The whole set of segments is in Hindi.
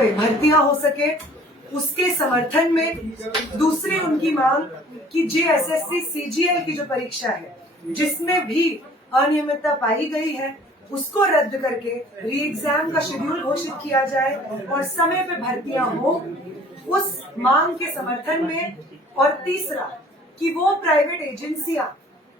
पे भर्तियां हो सके, उसके समर्थन में दूसरी उनकी मांग कि जेएसएससी सीजीएल की जो परीक्षा है जिसमें भी अनियमितता पाई गई है उसको रद्द करके री एग्जाम का शेड्यूल घोषित किया जाए और समय पे भर्तियां हो, उस मांग के समर्थन में। और तीसरा कि वो प्राइवेट एजेंसियां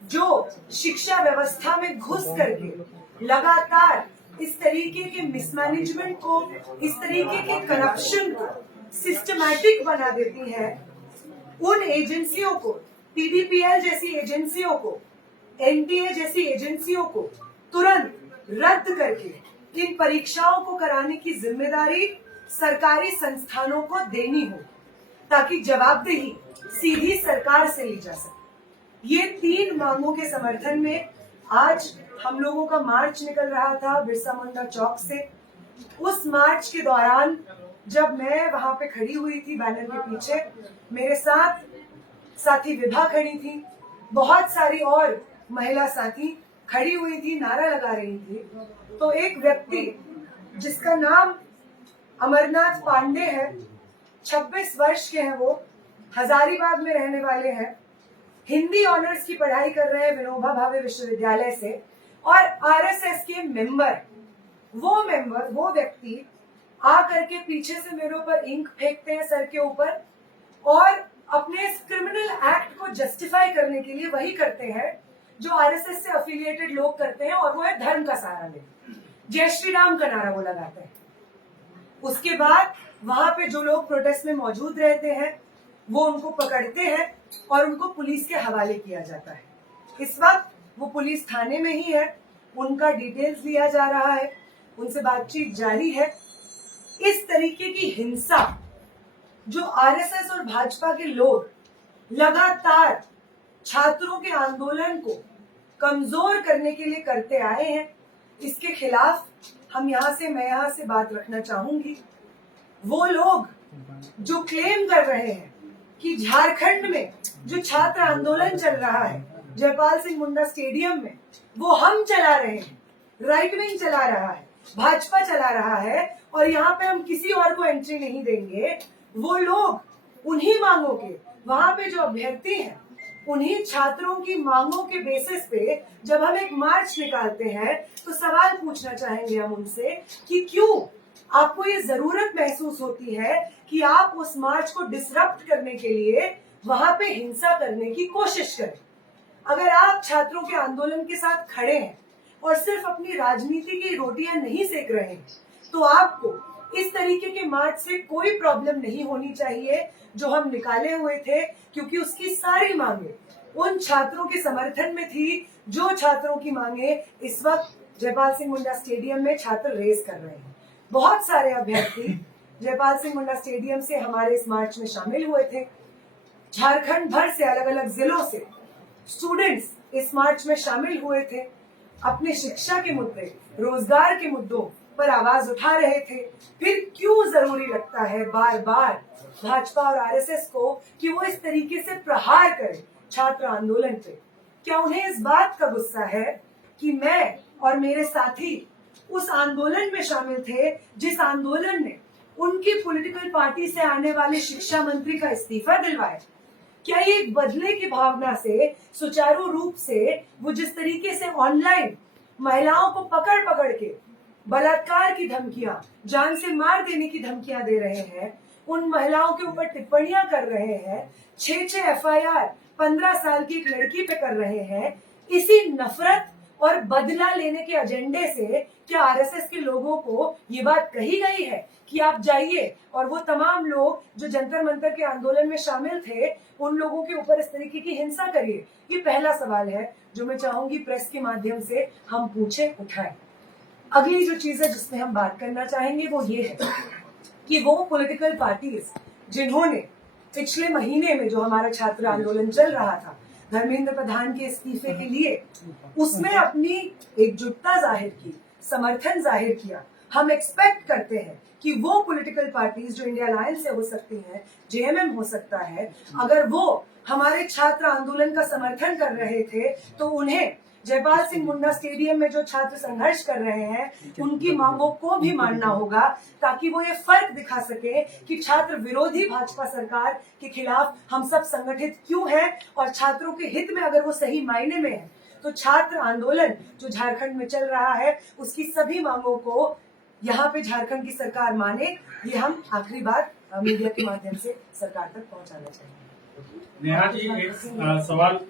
जो शिक्षा व्यवस्था में घुस करके लगातार इस तरीके के मिसमैनेजमेंट को, इस तरीके के करप्शन को सिस्टमैटिक बना देती है, उन एजेंसियों को, पीडीपीएल जैसी एजेंसियों को, एनटीए जैसी एजेंसियों को तुरंत रद्द करके इन परीक्षाओं को कराने की जिम्मेदारी सरकारी संस्थानों को देनी हो, ताकि जवाबदेही सीधी सरकार से ली जा सके। ये 3 मांगों के समर्थन में आज हम लोगों का मार्च निकल रहा था बिरसा मुंडा चौक से। उस मार्च के दौरान जब मैं वहां पे खड़ी हुई थी बैनर के पीछे, मेरे साथ साथी विभा खड़ी थी, बहुत सारी और महिला साथी खड़ी हुई थी, नारा लगा रही थी। तो एक व्यक्ति जिसका नाम अमरनाथ पांडे है, 26 वर्ष के हैं, वो हजारीबाग में रहने वाले हैं, हिंदी ऑनर्स की पढ़ाई कर रहे हैं विनोबा भावे विश्वविद्यालय से, और आरएसएस के वो व्यक्ति आ करके पीछे से मेरे ऊपर इंक फेंकते हैं सर के ऊपर और अपने इस क्रिमिनल एक्ट को जस्टिफाई करने के लिए वही करते हैं जो आरएसएस से एफिलिएटेड लोग करते हैं, और वो है धर्म का सहारा लेकर जय श्री राम का नारा वो लगाते हैं। उसके बाद वहां पे जो लोग प्रोटेस्ट में मौजूद रहते हैं वो उनको पकड़ते हैं और उनको पुलिस के हवाले किया जाता है। इस वक्त वो पुलिस थाने में ही है, उनका डिटेल्स लिया जा रहा है, उनसे बातचीत जारी है। इस तरीके की हिंसा जो आरएसएस और भाजपा के लोग लगातार छात्रों के आंदोलन को कमजोर करने के लिए करते आए हैं, इसके खिलाफ मैं यहाँ से बात रखना चाहूंगी। वो लोग जो क्लेम कर रहे हैं कि झारखंड में जो छात्र आंदोलन चल रहा है जयपाल सिंह मुंडा स्टेडियम में, वो हम चला रहे हैं, राइट विंग चला रहा है, भाजपा चला रहा है और यहाँ पे हम किसी और को एंट्री नहीं देंगे, वो लोग उन्हीं मांगों के, वहां पे जो अभ्यर्थी हैं उन्हीं छात्रों की मांगों के बेसिस पे जब हम एक मार्च निकालते हैं तो सवाल पूछना चाहेंगे हम उनसे कि क्यों आपको ये जरूरत महसूस होती है कि आप उस मार्च को डिसरप्ट करने के लिए वहां पे हिंसा करने की कोशिश करें। अगर आप छात्रों के आंदोलन के साथ खड़े हैं और सिर्फ अपनी राजनीति की रोटियां नहीं सेक रहे हैं तो आपको इस तरीके के मार्च से कोई प्रॉब्लम नहीं होनी चाहिए जो हम निकाले हुए थे, क्योंकि उसकी सारी मांगे उन छात्रों के समर्थन में थी जो छात्रों की मांगे इस वक्त जयपाल सिंह मुंडा स्टेडियम में छात्र रेस कर रहे हैं। बहुत सारे अभ्यर्थी जयपाल सिंह मुंडा स्टेडियम से हमारे इस मार्च में शामिल हुए थे। झारखंड भर से अलग अलग जिलों से स्टूडेंट्स इस मार्च में शामिल हुए थे, अपने शिक्षा के मुद्दे, रोजगार के मुद्दों पर आवाज उठा रहे थे। फिर क्यों जरूरी लगता है बार बार भाजपा और आरएसएस को कि वो इस तरीके से प्रहार करें छात्र आंदोलन पे? क्या उन्हें इस बात का गुस्सा है कि मैं और मेरे साथी उस आंदोलन में शामिल थे जिस आंदोलन ने उनकी पॉलिटिकल पार्टी से आने वाले शिक्षा मंत्री का इस्तीफा दिलवाया? क्या ये एक बदले की भावना से सुचारू रूप से वो जिस तरीके से ऑनलाइन महिलाओं को पकड़ पकड़ के बलात्कार की धमकियां, जान से मार देने की धमकियां दे रहे हैं, उन महिलाओं के ऊपर टिप्पणियां कर रहे हैं, 6 एफआईआर 15 साल की एक लड़की पे कर रहे हैं, इसी नफरत और बदला लेने के एजेंडे से क्या आरएसएस के लोगों को ये बात कही गई है कि आप जाइए और वो तमाम लोग जो जंतर मंतर के आंदोलन में शामिल थे उन लोगों के ऊपर इस तरीके की हिंसा करिए? ये पहला सवाल है जो मैं चाहूंगी प्रेस के माध्यम से हम पूछे, उठाएं। अगली जो चीज है जिसमें हम बात करना चाहेंगे वो ये है कि वो पॉलिटिकल पार्टीज जिन्होंने पिछले महीने में जो हमारा छात्र आंदोलन चल रहा था धर्मेंद्र प्रधान के इस्तीफे के लिए, उसमें अपनी एकजुटता जाहिर की, समर्थन जाहिर किया, हम एक्सपेक्ट करते हैं कि वो पॉलिटिकल पार्टीज जो इंडिया अलायंस से हो सकती हैं, जेएमएम हो सकता है, अगर वो हमारे छात्र आंदोलन का समर्थन कर रहे थे तो उन्हें जयपाल सिंह मुंडा स्टेडियम में जो छात्र संघर्ष कर रहे हैं उनकी मांगों को भी मानना होगा, ताकि वो ये फर्क दिखा सके कि छात्र विरोधी भाजपा सरकार के खिलाफ हम सब संगठित क्यों हैं, और छात्रों के हित में अगर वो सही मायने में है तो छात्र आंदोलन जो झारखंड में चल रहा है उसकी सभी मांगों को यहाँ पे झारखंड की सरकार माने। ये हम आखिरी बार मीडिया के माध्यम से सरकार तक पहुंचाना चाहिए। नेहा जी, एक सवाल